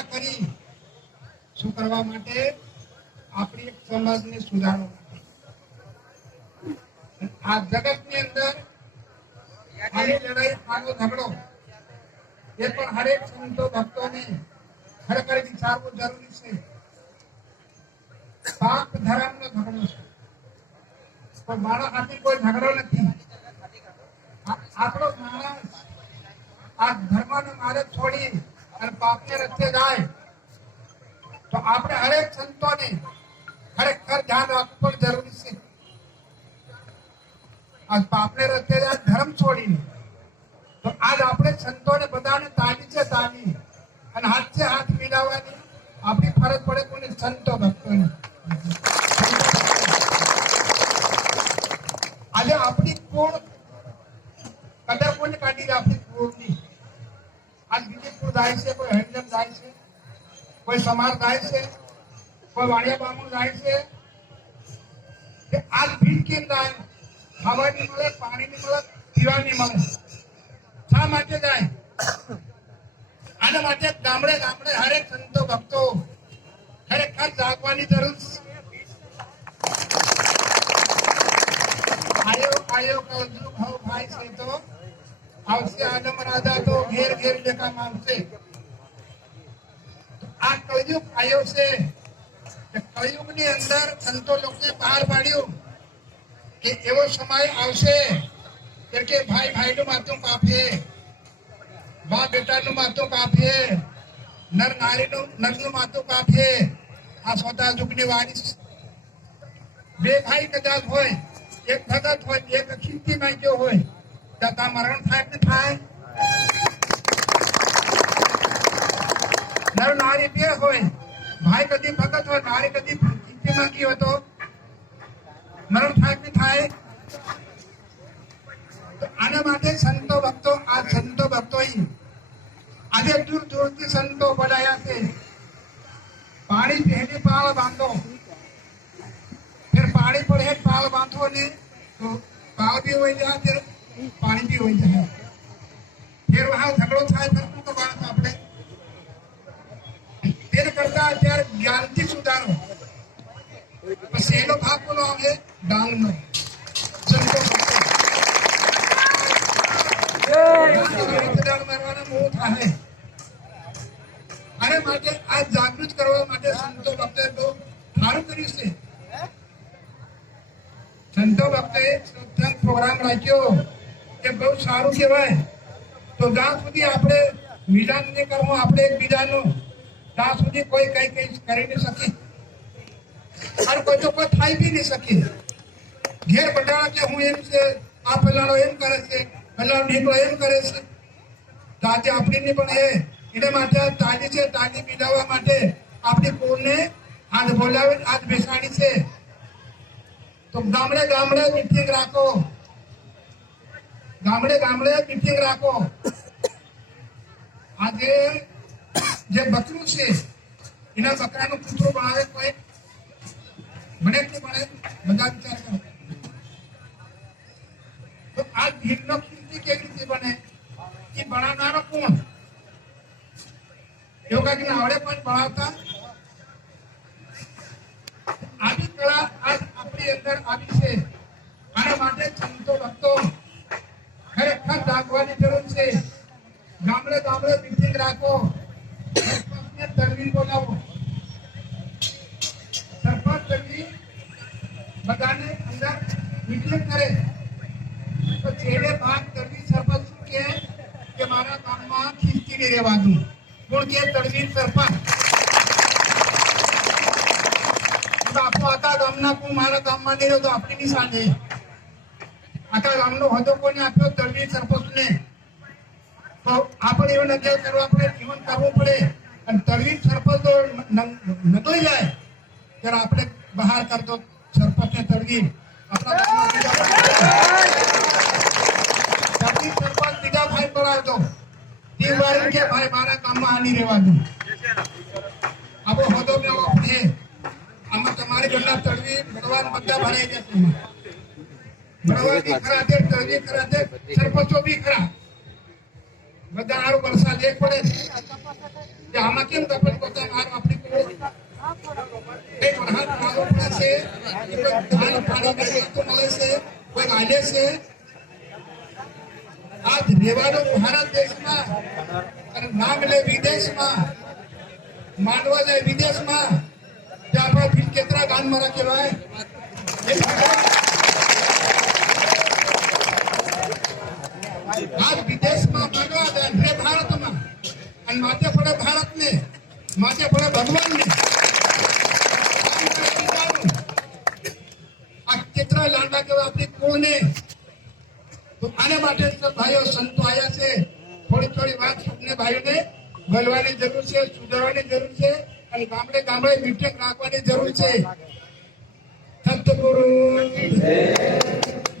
ભેગા કરી શું કરવા માટે? આપણી એક સમાજને સુધારવા માટે. આ જગતની અંદર આની લડાઈ આનો ઝઘડો એ પણ હરેક સંતો ભક્તોને ખરેખર વિચારવું જરૂરી છે. પાપ ધર્મનો ઝઘડો છે. કોઈ માણસ આથી કોઈ ઝઘડો નથી. આપણો માણસ આ ધર્મનો માર્ગ છોડી અને પાપને રસ્તે જાય તો આપણે હરેક સંતોને ખરેખર ધ્યાન રાખવું પણ જરૂરી છે. આજ પાપને રસ્તે જાય ધર્મ છોડીને તો આજ આપણે સંતોને બધાને તાલી છે તાલી અને હાથે હાથ મિલાવવાની આપણી ફરજ પડે. કોને? સંતો ભક્તોને. આજે આપણી કુળ કદાચ કોને કાઢી દે? આપણી કુળની આજ બીજી કુળ જાય છે. કોઈ હરિજન જાય છે, કોઈ સમાજ જાય છે, કોઈ વાણિયા બામુણ જાય છે. આજ ભીડ કેમ જાય? ખાવાની મળે, પાણીની મળે, પીવાની મળે. શા માટે જાય? આના માટે ગામડે ગામડે હરેક સંતો ભક્તો ખરેખર જાગવાની જરૂર છે. આયો કલયુગ હો ભાઈ છે તો આવશે આદમ રાજા તો ઘેર ઘેર દેખા માંગશે. આ કલયુગ આયો છે. કલયુગની અંદર સંતો લોકોએ બહાર પાડ્યું કે એવો સમય આવશે કે ભાઈ ભાઈનું માથું કાપે, બા બેટાનું માથું કાપે, નર નારીનું નરનું માથું કાપે. આ સોતા યુગની વાણી. બે ભાઈ કદાચ હોય, એક ભગત હોય, એક ખીમતી માંગ્યો હોય, ત્યાં મરણ થાય કે થાય? નર નારી બે હોય, ભાઈ કદી ભગત હોય, નારી કદી ખીમતી માંગી હોય તો મરણ થાય કે થાય? આના માટે સંતો ભક્તો આ સંતો ભક્તો આજે દૂર દૂરથી સંતો બોલાયા છે. પાણી પહેલી પાળ બાંધો, फिर पानी पर है पाल बांधो ने तो पाल भी हो जाए, फिर पानी भी हो जाए. फिर वहां झगड़ो થાય તો તો વાત આપણે તેર કરતા અત્યારે જ્ઞાનથી સુધારો. પછી એનો ભાગ કોનો આવે? દાનનો. સંતો મારવાના મોહ થાય. અને માટે આ જાગૃત કરવા માટે સંતો ભક્તોએ બહુ સારું કર્યું છે. સંતો ભક્તોએ પ્રોગ્રામ રાખ્યો એ બહુ સારું કહેવાય. તો જ્યાં સુધી આપણે મિલાન નહીં કરવું આપણે એકબીજાનું, ત્યાં સુધી કોઈ કઈ કઈ કરી નહીં શકે અને કોઈ તો કોઈ થાય બી નહીં શકે. ઘેર બધા કે હું એમ છે, આ પેલાનો એમ કરે છે, પેલાનો ઢીકલો એમ કરે છે. તો આજે આપણી પણ એના માટે તાલી છે. તાલી મિલાવવા માટે આપણી કોને આજ બોલાવી આજ બેસાડી છે. તો ગામડે ગામડે મીટિંગ રાખો, ગામડે ગામડે મીટિંગ રાખો. આજે જે બકરું છે એના બકરાનું કૂતરું બનાવે કોઈ બને કે બને? બધા વિચાર કરો. તો આ ભીડનો કિંમતી કેવી રીતે બને? એ બનાવનારો કોણ? એવું કઈ આવડે પણ બનાવતા? આવી કળા આજ આપણી અંદર આવી છે. આના માટે સંતો ભક્તો ખરેખર જાગવાની જરૂર છે. ગામડે ગામડે મીટિંગ રાખો, સરપંચને તરવીર બોલાવો. સરપંચ તરવીર બધાને અંદર મીટિંગ કરે તો છેલ્લે ભાગ તરવીર સરપંચ શું કે મારા ગામમાં ખીચડી નહીં રહેવા દઉં. કોણ કે? તરવીર સરપંચ. આપણો આખા ગામના કોણ મારા ગામમાં નહીં રહ્યો તો આપણી નિશાને આખા ગામનો હોદ્દો કોને આપ્યો? તરવીર સરપંચને. તો આપણે એવું નક્કી કરવા પડે, જીવન કરવું પડે. અને તરવીર સરપંચ તો નતોય જાય ત્યારે આપણે બહાર કરતો સરપંચને તરવીર આપણા તરવીર સરપંચ બીજા ભાઈ બોલાવતો તે વાર કે ભાઈ મારા ગામમાં આની રહેવા દઉં. આપણો હોદ્દો મેળવો આપણે આમાં તમારી ઘરના તળવી ભગવાન બધા ભરાઈ જશે. ભગવાન બી ખરા છે, તળવી ખરા છે, સરપંચો બી ખરા. બધા આરો વરસાદ એક પડે છે આમાં કેમ તપે? છે દાન પાણી કરી તો મળે છે કોઈ હાલે છે આજ રહેવાનો ભારત દેશમાં અને નામ લે વિદેશમાં માનવા જાય વિદેશમાં ત્યાં આપણે ફીલ કેટલા દાનમાં રાખેલો હોય આજ વિદેશમાં માનવા જાય એટલે ભારતમાં અને માથે પડે ભારતને માથે પડે ભગવાનને આ કેટલા લાંડા કેવા આપણી કોને તો આને માટે ભાઈઓ સંતો આવ્યા છે થોડી થોડી વાત સૌને ભાઈઓને બોલવાની જરૂર છે સુધારવાની જરૂર છે અને ગામડે ગામડે મીટિંગ રાખવાની જરૂર છે સતગુરુ